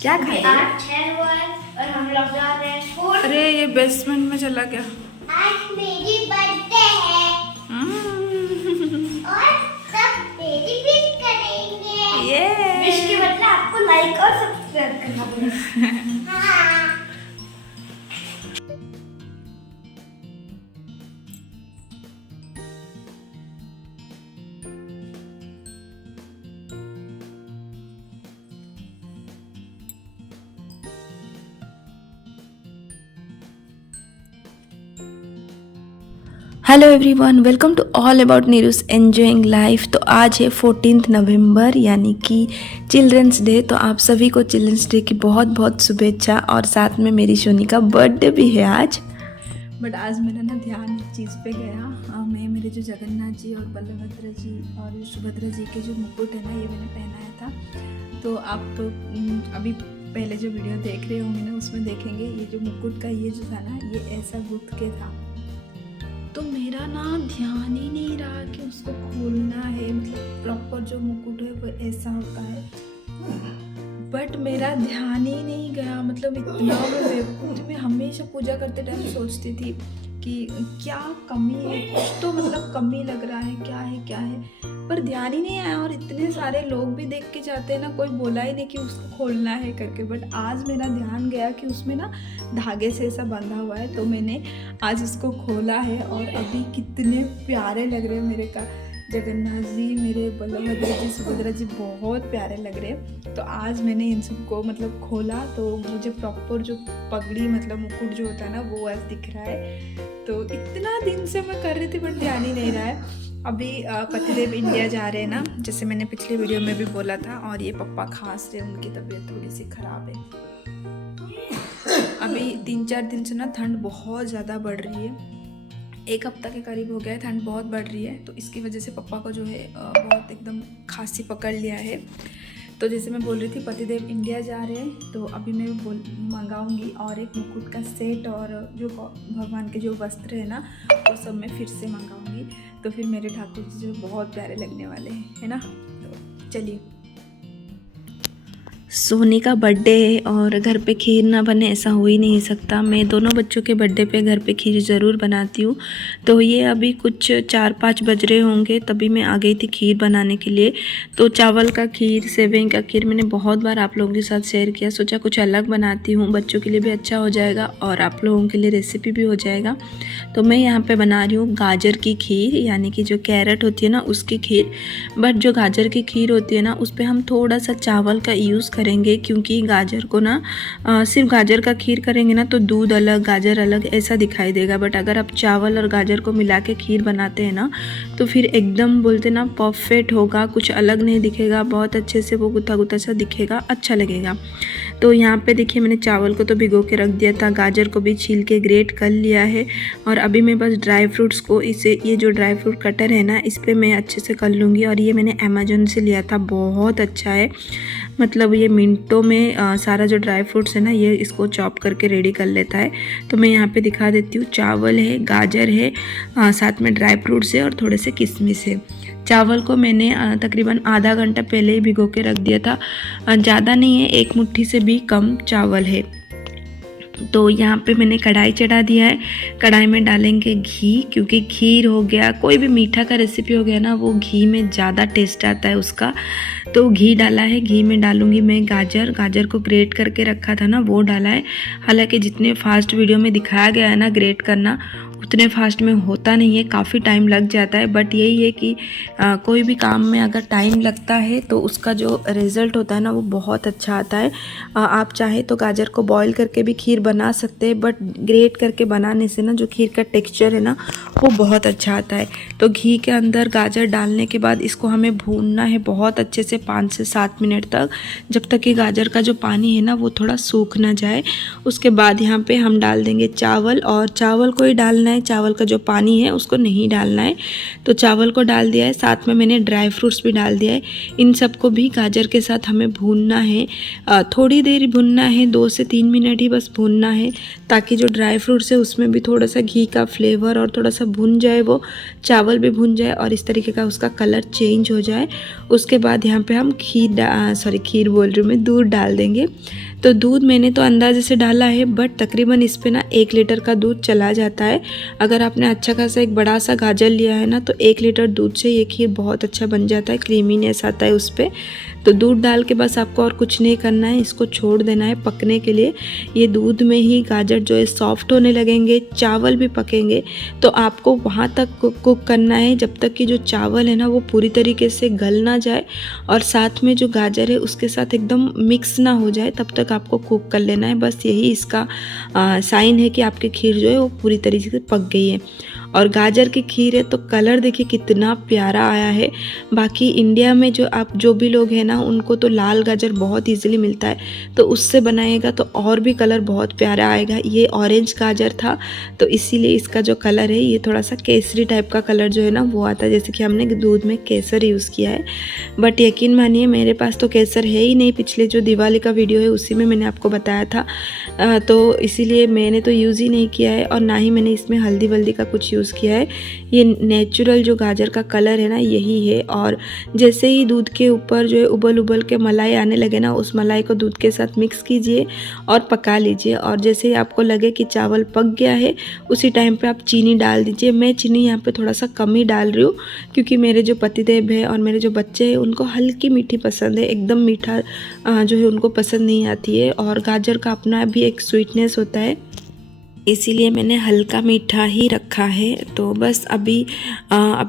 क्या खा रही है? 8 हुआ है और हम लोग जा रहे हैं स्कूल। अरे ये बेसमेंट में चला गया। आज मेरी बर्थडे है और सब मेरी विश करेंगे। ये विश के बदले आपको लाइक और सब्सक्राइब करना पड़ेगा। हाँ। Hello everyone, welcome to all about Neeru's enjoying life. तो आज है 14 नवंबर यानी कि चिल्ड्रंस डे। तो आप सभी को चिल्ड्रंस डे की बहुत बहुत शुभेच्छा और साथ में मेरी सोनी का बर्थडे भी है आज। बट आज मेरा ना ध्यान एक चीज़ पे गया। मैं मेरे जो जगन्नाथ जी और बलभद्र जी और सुभद्रा जी के जो मुकुट है ना, ये मैंने पहनाया था। तो आप अभी पहले जो वीडियो देख रहे होंगे ना, उसमें देखेंगे ये जो मुकुट का ये जो था ना, ये ऐसा गुथ के था। तो मेरा ना ध्यान ही नहीं रहा कि उसको खोलना है, मतलब प्रॉपर जो मुकुट है वो ऐसा होता है। बट मेरा ध्यान ही नहीं गया, मतलब इतना मैं हमेशा पूजा करते टाइम सोचती थी कि क्या कमी है, कुछ तो मतलब कमी लग रहा है, क्या है, पर ध्यान ही नहीं आया। और इतने सारे लोग भी देख के जाते हैं ना, कोई बोला ही नहीं कि उसको खोलना है करके। बट आज मेरा ध्यान गया कि उसमें ना धागे से ऐसा बंधा हुआ है, तो मैंने आज उसको खोला है। और अभी कितने प्यारे लग रहे हैं मेरे का जगन्नाथ जी, मेरे बलभद्र जी, सुभद्रा जी, बहुत प्यारे लग रहे हैं। तो आज मैंने इन सबको मतलब खोला, तो मुझे प्रॉपर जो पगड़ी मतलब मुकुट जो होता है ना, वो आज दिख रहा है। तो इतना दिन से मैं कर रही थी बट ध्यान ही नहीं रहा है। अभी पतिदेव इंडिया जा रहे हैं ना, जैसे मैंने पिछले वीडियो में भी बोला था। और ये पप्पा खांस रहे, उनकी तबीयत थोड़ी सी ख़राब है। अभी 3-4 दिन से ना ठंड बहुत ज़्यादा बढ़ रही है, 1 हफ्ता के करीब हो गया है, ठंड बहुत बढ़ रही है। तो इसकी वजह से पप्पा को जो है बहुत एकदम खांसी पकड़ लिया है। तो जैसे मैं बोल रही थी, पतिदेव इंडिया जा रहे हैं, तो अभी मैं मंगाऊंगी और एक मुकुट का सेट और जो भगवान के जो वस्त्र है ना, वो सब मैं फिर से मंगाऊंगी। तो फिर मेरे ठाकुर जी जो बहुत प्यारे लगने वाले हैं, है ना। तो चलिए, सोनी का बर्थडे है और घर पे खीर ना बने ऐसा हो ही नहीं सकता। मैं दोनों बच्चों के बर्थडे पे घर पे खीर ज़रूर बनाती हूँ। तो ये अभी कुछ 4-5 बज रहे होंगे, तभी मैं आ गई थी खीर बनाने के लिए। तो चावल का खीर, सेवई का खीर मैंने बहुत बार आप लोगों के साथ शेयर किया, सोचा कुछ अलग बनाती हूँ, बच्चों के लिए भी अच्छा हो जाएगा और आप लोगों के लिए रेसिपी भी हो जाएगा। तो मैं यहाँ पर बना रही हूँ गाजर की खीर, यानी कि जो कैरेट होती है ना उसकी खीर। बट जो गाजर की खीर होती है ना, उस पर हम थोड़ा सा चावल का यूज़ करेंगे, क्योंकि गाजर को ना सिर्फ गाजर का खीर करेंगे ना तो दूध अलग गाजर अलग ऐसा दिखाई देगा। बट अगर आप चावल और गाजर को मिला के खीर बनाते हैं ना, तो फिर एकदम बोलते ना परफेक्ट होगा, कुछ अलग नहीं दिखेगा, बहुत अच्छे से वो गुत्था गुत्था सा दिखेगा, अच्छा लगेगा। तो यहाँ पे देखिए, मैंने चावल को तो भिगो के रख दिया था, गाजर को भी छील के ग्रेट कर लिया है। और अभी मैं बस ड्राई फ्रूट्स को ये जो ड्राई फ्रूट कटर है ना, इस पर मैं अच्छे से कर लूँगी। और ये मैंने अमेजोन से लिया था, बहुत अच्छा है, मतलब ये मिनटों में सारा जो ड्राई फ्रूट्स है ना, ये इसको चॉप करके रेडी कर लेता है। तो मैं यहाँ पे दिखा देती हूँ, चावल है, गाजर है, साथ में ड्राई फ्रूट्स है और थोड़े से किशमिश है। चावल को मैंने तकरीबन आधा घंटा पहले ही भिगो के रख दिया था, ज़्यादा नहीं है, 1 मुट्ठी से भी कम चावल है। तो यहाँ पे मैंने कढ़ाई चढ़ा दिया है, कढ़ाई में डालेंगे घी, क्योंकि खीर हो गया, कोई भी मीठा का रेसिपी हो गया ना, वो घी में ज़्यादा टेस्ट आता है उसका। तो घी डाला है, घी में डालूंगी मैं गाजर को ग्रेट करके रखा था ना, वो डाला है। हालांकि जितने फास्ट वीडियो में दिखाया गया है ना ग्रेट करना, उतने फास्ट में होता नहीं है, काफ़ी टाइम लग जाता है। बट यही है कि कोई भी काम में अगर टाइम लगता है तो उसका जो रिज़ल्ट होता है ना, वो बहुत अच्छा आता है। आप चाहे तो गाजर को बॉईल करके भी खीर बना सकते हैं, बट ग्रेट करके बनाने से ना जो खीर का टेक्सचर है ना, वो बहुत अच्छा आता है। तो घी के अंदर गाजर डालने के बाद इसको हमें भूनना है बहुत अच्छे से 5 से 7 मिनट तक, जब तक कि गाजर का जो पानी है ना वो थोड़ा सूख ना जाए। उसके बाद यहाँ पे हम डाल देंगे चावल, और चावल को ही डालना है, चावल का जो पानी है उसको नहीं डालना है। तो चावल को डाल दिया है, साथ में मैंने ड्राई फ्रूट्स भी डाल दिया है। इन सबको भी गाजर के साथ हमें भूनना है, थोड़ी देर भूनना है, 2 से 3 मिनट ही बस भूनना है, ताकि जो ड्राई फ्रूट्स है उसमें भी थोड़ा सा घी का फ्लेवर और थोड़ा सा भुन जाए, वो चावल भी भुन जाए और इस तरीके का उसका कलर चेंज हो जाए। उसके बाद यहाँ पे हम खीर बोल रही हूँ मैं, दूध डाल देंगे। तो दूध मैंने तो अंदाजे से डाला है, बट तकरीबन इस पे ना 1 लीटर का दूध चला जाता है। अगर आपने अच्छा खासा एक बड़ा सा गाजर लिया है ना, तो 1 लीटर दूध से ये खीर बहुत अच्छा बन जाता है, क्रीमीनेस आता है उस पर। तो दूध डाल के बस आपको और कुछ नहीं करना है, इसको छोड़ देना है पकने के लिए। ये दूध में ही गाजर जो है सॉफ्ट होने लगेंगे, चावल भी पकेंगे। तो आपको वहाँ तक कुक करना है जब तक कि जो चावल है ना वो पूरी तरीके से गल ना जाए और साथ में जो गाजर है उसके साथ एकदम मिक्स ना हो जाए, तब तक आपको कुक कर लेना है। बस यही इसका साइन है कि आपकी खीर जो है वो पूरी तरीके से पक गई है। और गाजर की खीर है तो कलर देखिए कितना प्यारा आया है। बाकी इंडिया में जो भी लोग हैं ना, उनको तो लाल गाजर बहुत इजीली मिलता है, तो उससे बनाएगा तो और भी कलर बहुत प्यारा आएगा। ये ऑरेंज गाजर था तो इसीलिए इसका जो कलर है ये थोड़ा सा केसरी टाइप का कलर जो है ना वो आता है, जैसे कि हमने दूध में केसर यूज़ किया है। बट यकीन मानिए मेरे पास तो केसर है ही नहीं। पिछले जो दिवाली का वीडियो है उसी में मैंने आपको बताया था, तो इसीलिए मैंने तो यूज़ ही नहीं किया है और ना ही मैंने इसमें हल्दी वल्दी का कुछ यूज़ किया है। ये नेचुरल जो गाजर का कलर है ना यही है। और जैसे ही दूध के ऊपर जो है उबल के मलाई आने लगे ना, उस मलाई को दूध के साथ मिक्स कीजिए और पका लीजिए। और जैसे ही आपको लगे कि चावल पक गया है उसी टाइम पे आप चीनी डाल दीजिए। मैं चीनी यहाँ पे थोड़ा सा कम ही डाल रही हूँ, क्योंकि मेरे जो पतिदेव है और मेरे जो बच्चे हैं उनको हल्की मीठी पसंद है, एकदम मीठा जो है उनको पसंद नहीं आती है। और गाजर का अपना भी एक स्वीटनेस होता है, इसीलिए मैंने हल्का मीठा ही रखा है। तो बस अभी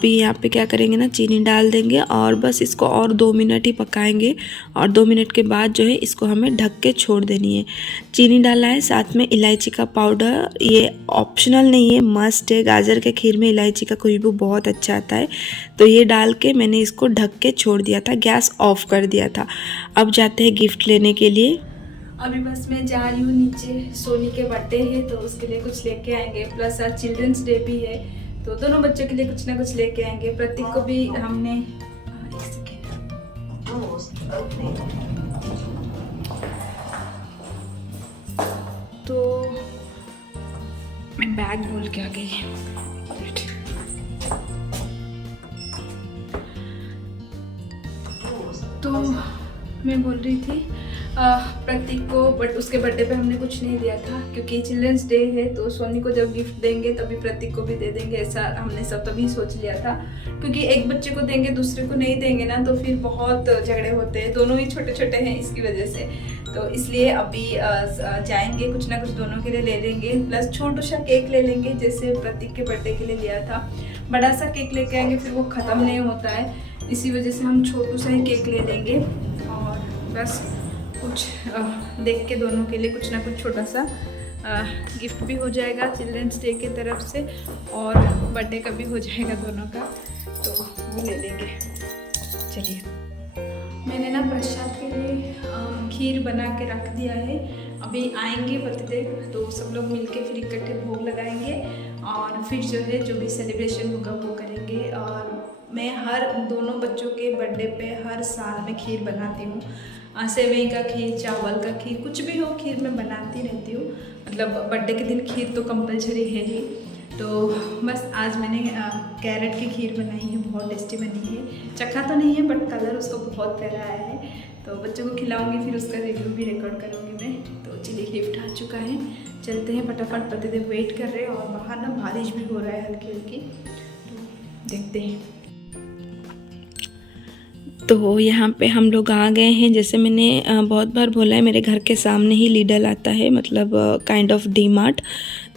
यहाँ पे क्या करेंगे ना, चीनी डाल देंगे और बस इसको और 2 मिनट ही पकाएंगे। और 2 मिनट के बाद जो है इसको हमें ढक के छोड़ देनी है। चीनी डाला है, साथ में इलायची का पाउडर, ये ऑप्शनल नहीं है, मस्ट है। गाजर के खीर में इलायची का खुशबू बहुत अच्छा आता है। तो ये डाल के मैंने इसको ढक के छोड़ दिया था, गैस ऑफ कर दिया था। अब जाते हैं गिफ्ट लेने के लिए। अभी बस मैं जा रही हूँ नीचे, सोनी के बर्थडे है तो उसके लिए कुछ लेके आएंगे, प्लस आज चिल्ड्रंस डे भी है तो दोनों बच्चों के लिए कुछ ना कुछ लेके आएंगे। प्रतीक को भी हमने तो मैं बैग भूल के आ गई। तो मैं बोल रही थी प्रतीक को, बट उसके बर्थडे पे हमने कुछ नहीं दिया था क्योंकि चिल्ड्रंस डे है तो सोनी को जब गिफ्ट देंगे तभी प्रतीक को भी दे देंगे, ऐसा हमने सब तभी सोच लिया था। क्योंकि एक बच्चे को देंगे दूसरे को नहीं देंगे ना तो फिर बहुत झगड़े होते हैं, दोनों ही छोटे छोटे हैं इसकी वजह से। तो इसलिए अभी जाएंगे, कुछ ना कुछ दोनों के लिए ले लेंगे, प्लस छोटा सा केक ले लेंगे जैसे प्रतीक के बर्थडे के लिए लिया था। बड़ा सा केक लेके आएंगे फिर वो ख़त्म नहीं होता है, इसी वजह से हम छोटू सा ही केक ले लेंगे। और बस कुछ देख के दोनों के लिए कुछ ना कुछ छोटा सा गिफ्ट भी हो जाएगा चिल्ड्रंस डे की तरफ से और बर्थडे का भी हो जाएगा दोनों का, तो वो ले लेंगे। चलिए, मैंने ना प्रसाद के लिए खीर बना के रख दिया है। अभी आएंगे पतिदेव तो सब लोग मिलके फिर इकट्ठे भोग लगाएंगे और फिर जो है जो भी सेलिब्रेशन होगा वो करेंगे। और मैं हर दोनों बच्चों के बर्थडे पे हर साल में खीर बनाती हूँ, सेवई का खीर, चावल का खीर, कुछ भी हो खीर मैं बनाती रहती हूँ। मतलब बर्थडे के दिन खीर तो कंपलसरी है ही। तो बस आज मैंने कैरेट की खीर बनाई है, बहुत टेस्टी बनी है। चखा तो नहीं है बट कलर उसको बहुत प्यारा आया है, तो बच्चों को खिलाऊंगी फिर उसका रिव्यू भी रिकॉर्ड करूँगी मैं। तो चलिए, गिफ्ट आ चुका है, चलते हैं फटाफट, पतिदेव वेट कर रहे हैं और बाहर ना बारिश भी हो रहा है हल्की हल्की, तो देखते हैं। तो यहाँ पे हम लोग आ गए हैं। जैसे मैंने बहुत बार बोला है, मेरे घर के सामने ही लीडल आता है, मतलब काइंड ऑफ डी मार्ट।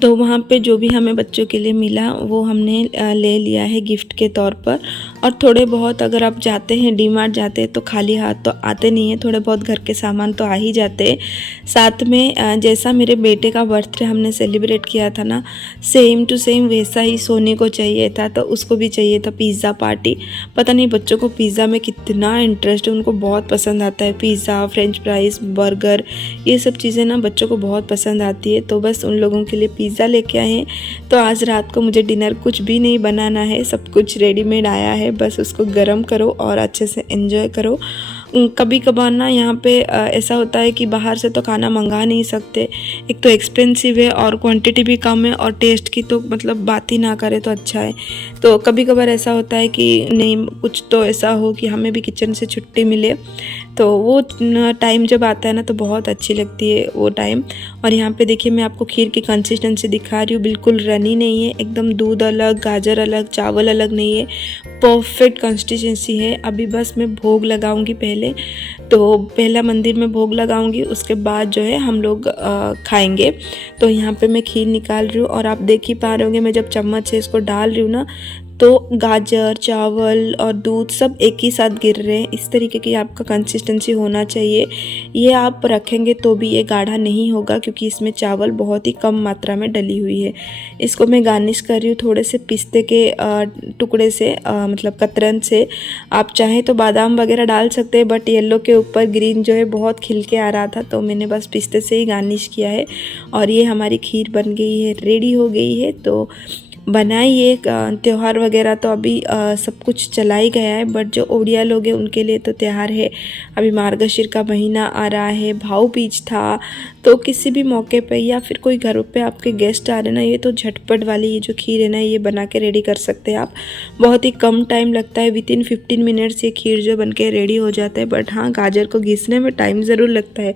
तो वहाँ पे जो भी हमें बच्चों के लिए मिला वो हमने ले लिया है गिफ्ट के तौर पर। और थोड़े बहुत अगर आप जाते हैं डी मार्ट जाते हैं तो खाली हाथ तो आते नहीं हैं, थोड़े बहुत घर के सामान तो आ ही जाते हैं। साथ में जैसा मेरे बेटे का बर्थडे हमने सेलिब्रेट किया था ना, सेम टू सेम वैसा ही सोनी को चाहिए था, तो उसको भी चाहिए था पिज़्ज़ा पार्टी। पता नहीं बच्चों को पिज़्ज़ा में कितना इंटरेस्ट है, उनको बहुत पसंद आता है पिज़्ज़ा, फ्रेंच फ्राइज़, बर्गर, ये सब चीज़ें ना बच्चों को बहुत पसंद आती है। तो बस उन लोगों के लिए पिज़्ज़ा लेके आए हैं। तो आज रात को मुझे डिनर कुछ भी नहीं बनाना है, सब कुछ रेडीमेड आया है, बस उसको गर्म करो और अच्छे से एंजॉय करो। कभी कभार ना यहाँ पे ऐसा होता है कि बाहर से तो खाना मंगा नहीं सकते, एक तो एक्सपेंसिव है और क्वांटिटी भी कम है, और टेस्ट की तो मतलब बात ही ना करे तो अच्छा है। तो कभी कभार ऐसा होता है कि नहीं, कुछ तो ऐसा हो कि हमें भी किचन से छुट्टी मिले, तो वो टाइम जब आता है ना तो बहुत अच्छी लगती है वो टाइम। और यहाँ पे देखिए मैं आपको खीर की कंसिस्टेंसी दिखा रही हूँ, बिल्कुल रनी नहीं है, एकदम दूध अलग, गाजर अलग, चावल अलग नहीं है, परफेक्ट कंसिस्टेंसी है। अभी बस मैं भोग लगाऊंगी पहले, तो पहला मंदिर में भोग लगाऊंगी, उसके बाद जो है हम लोग खाएंगे। तो यहाँ पे मैं खीर निकाल रही हूँ और आप देख ही पा रहे होंगे मैं जब चम्मच से इसको डाल रही हूँ ना तो गाजर, चावल और दूध सब एक ही साथ गिर रहे हैं। इस तरीके की आपका कंसिस्टेंसी होना चाहिए। ये आप रखेंगे तो भी ये गाढ़ा नहीं होगा क्योंकि इसमें चावल बहुत ही कम मात्रा में डली हुई है। इसको मैं गार्निश कर रही हूँ थोड़े से पिस्ते के टुकड़े से, मतलब कतरन से। आप चाहें तो बादाम वगैरह डाल सकते हैं, बट येलो के ऊपर ग्रीन जो है बहुत खिल के आ रहा था तो मैंने बस पिस्ते से ही गार्निश किया है। और ये हमारी खीर बन गई है, रेडी हो गई है। तो बनाइए, त्यौहार वगैरह तो अभी सब कुछ चला ही गया है, बट जो ओडिया लोग हैं उनके लिए तो त्यौहार है। अभी मार्गशीर का महीना आ रहा है, भाऊ बीज था, तो किसी भी मौके पे या फिर कोई घर पे आपके गेस्ट आ रहे ना, ये तो झटपट वाली ये जो खीर है ना ये बना के रेडी कर सकते हैं आप। बहुत ही कम टाइम लगता है, विद इन 15 मिनट्स ये खीर जो बन के रेडी हो जाता है। बट हाँ, गाजर को घिसने में टाइम ज़रूर लगता है।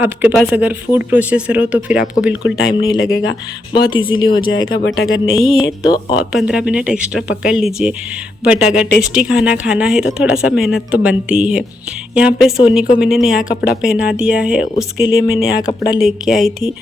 आपके पास अगर फूड प्रोसेसर हो तो फिर आपको बिल्कुल टाइम नहीं लगेगा, बहुत ईजीली हो जाएगा। बट अगर नहीं है तो और 15 मिनट एक्स्ट्रा पकड़ लीजिए। बट अगर टेस्टी खाना खाना है तो थोड़ा सा मेहनत तो बनती ही है। यहाँ पे सोनी को मैंने नया कपड़ा पहना दिया है, उसके लिए मैं नया कपड़ा लेके आई थी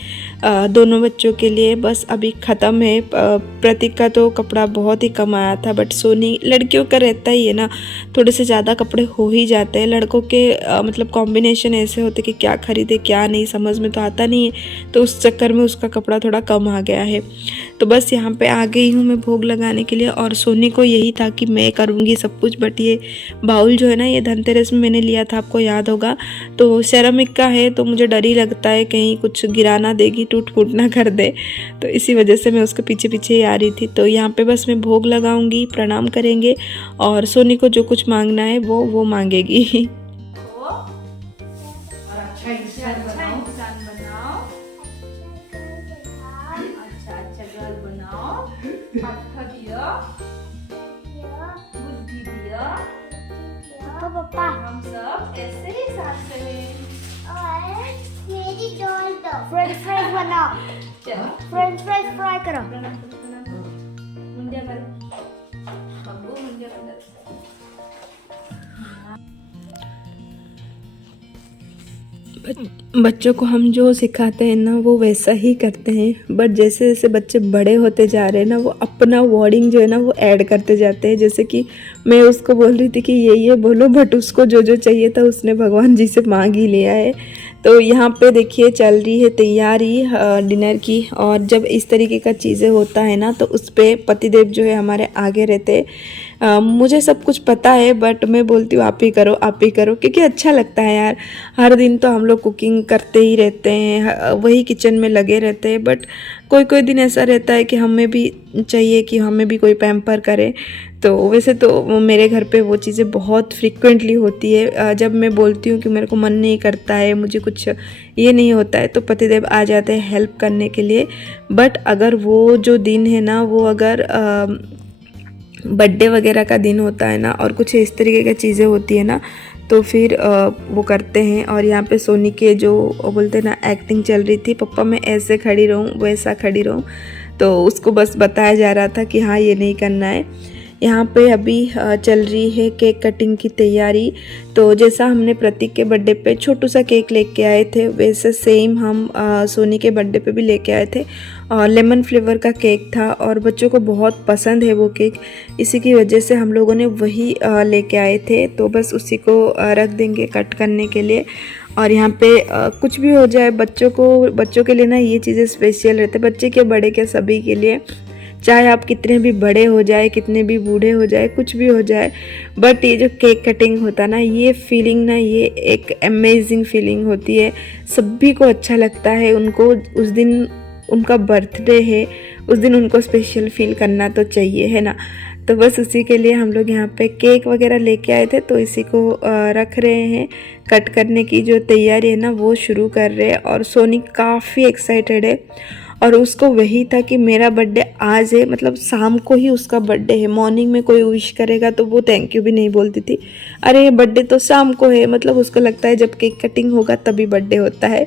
दोनों बच्चों के लिए। बस अभी ख़त्म है। प्रतीक का तो कपड़ा बहुत ही कम आया था, बट सोनी, लड़कियों का रहता ही है ना, थोड़े से ज़्यादा कपड़े हो ही जाते हैं। लड़कों के मतलब कॉम्बिनेशन ऐसे होते कि क्या खरीदे क्या नहीं समझ में तो आता नहीं है, तो उस चक्कर में उसका कपड़ा थोड़ा कम आ गया है। तो बस यहाँ पे आ गई हूँ मैं भोग लगाने के लिए। और सोनी को यही था कि मैं करूँगी सब कुछ, बट ये बाउल जो है ना ये धनतेरस में मैंने लिया था, आपको याद होगा। तो सेरामिक का है तो मुझे डर ही लगता है कहीं कुछ गिरा ना देगी, टूट फूट ना कर दे, तो इसी वजह से मैं उसके पीछे पीछे ही आ रही थी। तो यहाँ पे बस मैं भोग लगाऊंगी, प्रणाम करेंगे और सोनी को जो कुछ मांगना है वो मांगेगी। अच्छा इंसान बनाओ, अच्छा गर्ल बनाओ, अच्छा दिया, बुद्धि दिया, पापा हम सब ऐसे ही साथ रहें। और मेरी डॉल दो। फ्रेंच फ्राइज बनाओ, चलो फ्रेंच फ्राइज फ्राई करो। मुंडिया कर, बब्बू मुंडिया कर। बच्चों को हम जो सिखाते हैं ना वो वैसा ही करते हैं, बट जैसे जैसे बच्चे बड़े होते जा रहे हैं ना वो अपना वर्डिंग जो है ना वो ऐड करते जाते हैं। जैसे कि मैं उसको बोल रही थी कि ये बोलो, बट उसको जो जो चाहिए था उसने भगवान जी से मांग ही लिया है। तो यहाँ पे देखिए चल रही है तैयारी डिनर की, और जब इस तरीके का चीज़ें होता है ना तो उस पर पतिदेव जो है हमारे आगे रहते। मुझे सब कुछ पता है बट मैं बोलती हूँ आप ही करो आप ही करो, क्योंकि अच्छा लगता है यार। हर दिन तो हम लोग कुकिंग करते ही रहते हैं, वही किचन में लगे रहते हैं, बट कोई कोई दिन ऐसा रहता है कि हमें भी चाहिए कि हमें भी कोई पैम्पर करे। तो वैसे तो मेरे घर पे वो चीज़ें बहुत फ्रीक्वेंटली होती है। जब मैं बोलती हूँ कि मेरे को मन नहीं करता है, मुझे कुछ ये नहीं होता है, तो पतिदेव आ जाते हैं हेल्प करने के लिए। बट अगर वो जो दिन है ना वो अगर बर्थडे वगैरह का दिन होता है ना और कुछ इस तरीके की चीज़ें होती है ना तो फिर वो करते हैं। और यहाँ पे सोनी के जो बोलते हैं ना एक्टिंग चल रही थी, पप्पा मैं ऐसे खड़ी रहूँ वैसा खड़ी रहूँ, तो उसको बस बताया जा रहा था कि हाँ ये नहीं करना है। यहाँ पे अभी चल रही है केक कटिंग की तैयारी। तो जैसा हमने प्रतीक के बर्थडे पे छोटू सा केक लेके आए थे वैसे सेम हम सोनी के बर्थडे पे भी लेके आए थे। लेमन फ्लेवर का केक था और बच्चों को बहुत पसंद है वो केक, इसी की वजह से हम लोगों ने वही लेके आए थे। तो बस उसी को रख देंगे कट करने के लिए। और यहाँ पे कुछ भी हो जाए बच्चों के लिए ना ये चीज़ें स्पेशल रहते, बच्चे के बड़े के सभी के लिए, चाहे आप कितने भी बड़े हो जाए कितने भी बूढ़े हो जाए कुछ भी हो जाए, बट ये जो केक कटिंग होता है ना ये फीलिंग ना ये एक अमेजिंग फीलिंग होती है। सभी को अच्छा लगता है, उनको उस दिन उनका बर्थडे है, उस दिन उनको स्पेशल फील करना तो चाहिए, है ना। तो बस उसी के लिए हम लोग यहाँ पे केक वगैरह लेके आए थे, तो इसी को रख रहे हैं। कट करने की जो तैयारी है ना वो शुरू कर रहे हैं। और सोनी काफ़ी एक्साइटेड है और उसको वही था कि मेरा बर्थडे आज है, मतलब शाम को ही उसका बर्थडे है। मॉर्निंग में कोई विश करेगा तो वो थैंक यू भी नहीं बोलती थी, अरे बर्थडे तो शाम को है। मतलब उसको लगता है जब केक कटिंग होगा तभी बर्थडे होता है।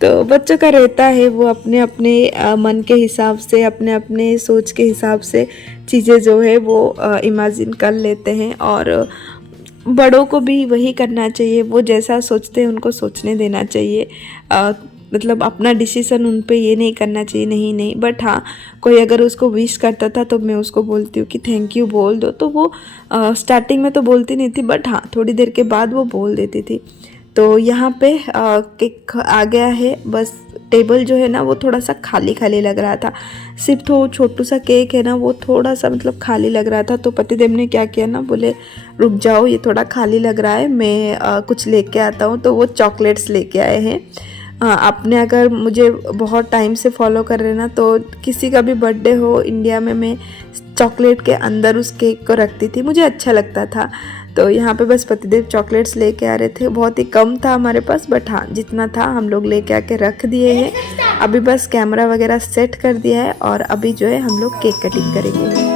तो बच्चों का रहता है, वो अपने अपने मन के हिसाब से, अपने अपने सोच के हिसाब से चीज़ें जो है वो इमेजिन कर लेते हैं। और बड़ों को भी वही करना चाहिए, वो जैसा सोचते हैं उनको सोचने देना चाहिए। मतलब अपना डिसीज़न उन पे ये नहीं करना चाहिए, नहीं। बट हाँ, कोई अगर उसको विश करता था तो मैं उसको बोलती हूँ कि थैंक यू बोल दो, तो वो स्टार्टिंग में तो बोलती नहीं थी, बट हाँ थोड़ी देर के बाद वो बोल देती थी। तो यहाँ पे केक आ गया है। बस टेबल जो है ना वो थोड़ा सा खाली खाली लग रहा था, सिर्फ तो छोटू सा केक है ना वो थोड़ा सा मतलब खाली लग रहा था। तो पतिदेव ने क्या किया ना, बोले रुक जाओ ये थोड़ा खाली लग रहा है, मैं कुछ लेके आता हूँ। तो वो चॉकलेट्स लेके आए हैं। आपने अगर मुझे बहुत टाइम से फॉलो कर रहे ना, तो किसी का भी बर्थडे हो इंडिया में मैं चॉकलेट के अंदर उस केक को रखती थी, मुझे अच्छा लगता था। तो यहाँ पे बस पतिदेव चॉकलेट्स लेके आ रहे थे, बहुत ही कम था हमारे पास, बट हाँ जितना था हम लोग लेके आके रख दिए हैं। अभी बस कैमरा वगैरह सेट कर दिया है और अभी जो है हम लोग केक कटिंग करेंगे।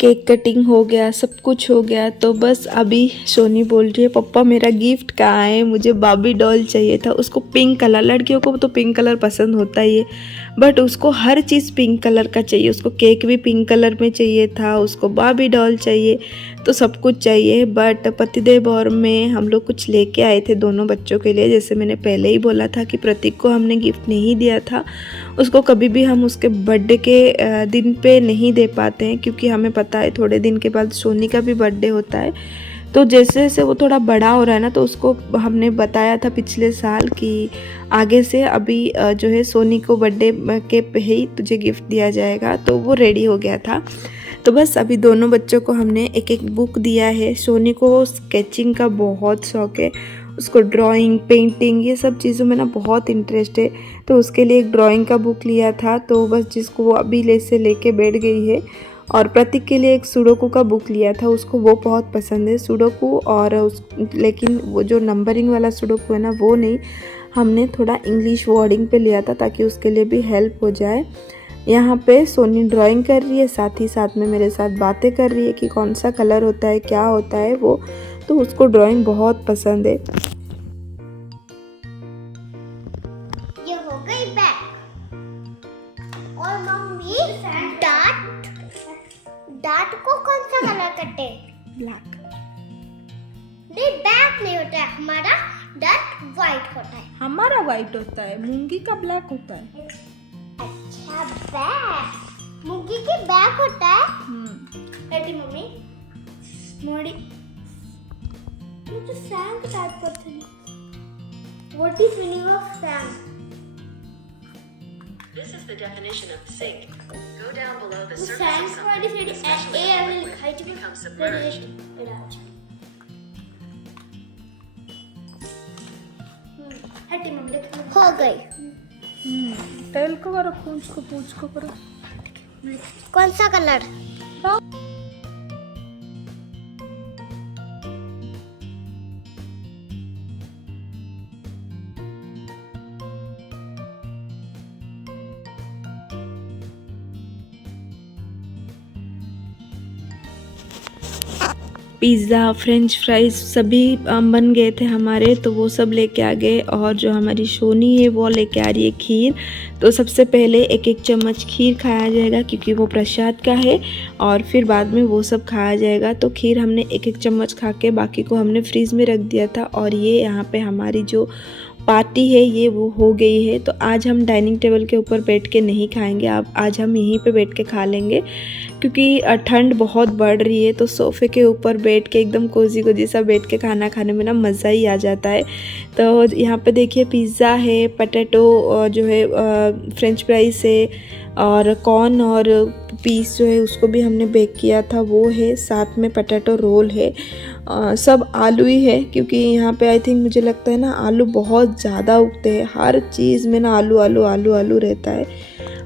केक कटिंग हो गया, सब कुछ हो गया। तो बस अभी सोनी बोल रही है पापा मेरा गिफ्ट कहाँ है, मुझे बाबी डॉल चाहिए था। उसको पिंक कलर, लड़कियों को तो पिंक कलर पसंद होता ही है, बट उसको हर चीज़ पिंक कलर का चाहिए। उसको केक भी पिंक कलर में चाहिए था, उसको बाबी डॉल चाहिए, तो सब कुछ चाहिए। बट पतिदेव और मैं हम लोग कुछ लेके आए थे दोनों बच्चों के लिए। जैसे मैंने पहले ही बोला था कि प्रतीक को हमने गिफ्ट नहीं दिया था, उसको कभी भी हम उसके बर्थडे के दिन पे नहीं दे पाते हैं, क्योंकि हमें पता है थोड़े दिन के बाद सोनी का भी बर्थडे होता है। तो जैसे जैसे वो थोड़ा बड़ा हो रहा है ना, तो उसको हमने बताया था पिछले साल कि आगे से अभी जो है सोनी को बर्थडे के पे ही तुझे गिफ्ट दिया जाएगा। तो वो रेडी हो गया था। तो बस अभी दोनों बच्चों को हमने एक एक बुक दिया है। सोनी को स्केचिंग का बहुत शौक है, उसको ड्राइंग, पेंटिंग, ये सब चीज़ों में ना बहुत इंटरेस्ट है। तो उसके लिए एक ड्राइंग का बुक लिया था, तो बस जिसको वो अभी लेके बैठ गई है। और प्रतीक के लिए एक सुडोकू का बुक लिया था, उसको वो बहुत पसंद है सुडोकू। और लेकिन वो जो नंबरिंग वाला सुडोकू है ना वो नहीं, हमने थोड़ा इंग्लिश वर्डिंग पे लिया था ताकि उसके लिए भी हेल्प हो जाए। यहाँ पे सोनी ड्राइंग कर रही है, साथ ही साथ में मेरे साथ बातें कर रही है कि कौन सा कलर होता है, क्या होता है वो। तो उसको ड्राइंग बहुत पसंद है। ये हो गई बैक। और मम्मी डार्ट को कौन सा कलर करते हैं? ब्लैक। नहीं, बैक नहीं होता है हमारा, डार्ट वाइट होता है। हमारा वाइट होता है, मूंगी का ब्लैक होता है। अच्छा, बैक मुर्गी के बैक होता है। बेटी मम्मी मोड़ी मुझे सैंग टाइप करते हैं। What is meaning of सैंग? This is the definition of sink. Go down below the surface सैंग of वाली something, सेडी especially ए when वाली it लिखाई थी, becomes submerged. हो गई। टेल को करो, पूंछ को करो। कौन सा कलर? पिज़्ज़ा, फ्रेंच फ्राइज़ सभी बन गए थे हमारे, तो वो सब लेके आ गए। और जो हमारी सोनी है वो लेके आ रही है खीर। तो सबसे पहले एक एक चम्मच खीर खाया जाएगा क्योंकि वो प्रसाद का है, और फिर बाद में वो सब खाया जाएगा। तो खीर हमने एक एक चम्मच खा के बाकी को हमने फ्रीज़ में रख दिया था। और ये यहाँ पे हमारी जो पार्टी है ये वो हो गई है। तो आज हम डाइनिंग टेबल के ऊपर बैठ के नहीं खाएंगे, अब आज हम यहीं पे बैठ के खा लेंगे क्योंकि ठंड बहुत बढ़ रही है। तो सोफ़े के ऊपर बैठ के एकदम कोजी सा बैठ के खाना खाने में ना मज़ा ही आ जाता है। तो यहाँ पे देखिए पिज़्ज़ा है, पोटैटो जो है, फ्रेंच फ्राइज़ है, और कॉर्न और पीस जो है उसको भी हमने बेक किया था वो है, साथ में पोटैटो रोल है। सब आलू ही है क्योंकि यहाँ पे आई थिंक मुझे लगता है ना आलू बहुत ज़्यादा उगते हैं, हर चीज़ में ना आलू आलू आलू आलू रहता है।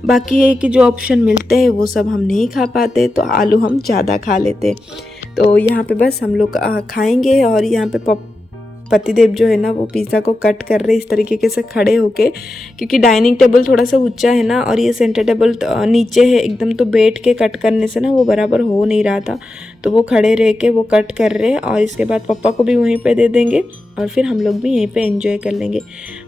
बाकी है कि जो ऑप्शन मिलते हैं वो सब हम नहीं खा पाते, तो आलू हम ज़्यादा खा लेते। तो यहाँ पे बस हम लोग खाएंगे। और यहाँ पे पतिदेव जो है ना वो पिज़्ज़ा को कट कर रहे इस तरीके से खड़े होके, क्योंकि डाइनिंग टेबल थोड़ा सा ऊंचा है ना और ये सेंटर टेबल नीचे है एकदम, तो बैठ के कट करने से ना वो बराबर हो नहीं रहा था। तो वो खड़े रह के वो कट कर रहे हैं, और इसके बाद पापा को भी वहीं पे दे देंगे और फिर हम लोग भी यहीं पे एंजॉय कर लेंगे।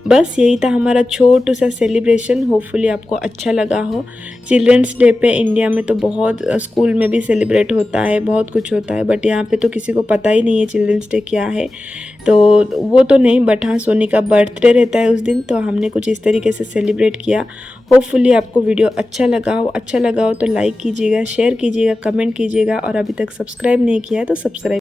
बस यही था हमारा छोटू सा सेलिब्रेशन। होपफुली आपको अच्छा लगा हो। चिल्ड्रंस डे पे इंडिया में तो बहुत स्कूल में भी सेलिब्रेट होता है, बहुत कुछ होता है, बट यहाँ पे तो किसी को पता ही नहीं है चिल्ड्रंस डे क्या है। तो वो तो नहीं, बट हाँ सोनी का बर्थडे रहता है उस दिन, तो हमने कुछ इस तरीके से सेलिब्रेट किया। होपफुली आपको वीडियो अच्छा लगा हो तो लाइक कीजिएगा, शेयर कीजिएगा, कमेंट कीजिएगा, और अभी तक सब्सक्राइब नहीं किया है तो सब्सक्राइब